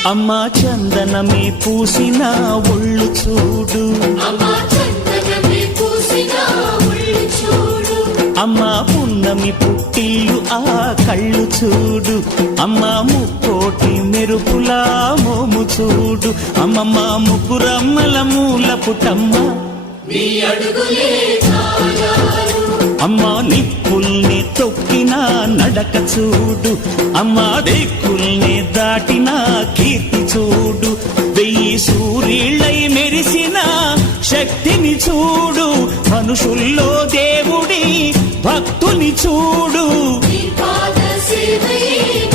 అమ్మా చందనమే పూసిన ఒళ్ళు చూడు, అమ్మా పున్నమి పుట్టిల్లు ఆ కళ్ళు చూడు, అమ్మా ముక్కోటి మెరుపులా మోము చూడు, అమ్మమ్మ ముగ్గురమ్మల మూల పుటమ్మ అమ్మా నిప్పుల్ని తొక్కిన నడక చూడు, అమ్మా దిక్కుల్ని దాటిన కీర్తి చూడు, 1000 సూర్యుళ్ళై మెరిసిన శక్తిని చూడు, మనుషుల్లో దేవుడి భక్తుని చూడు.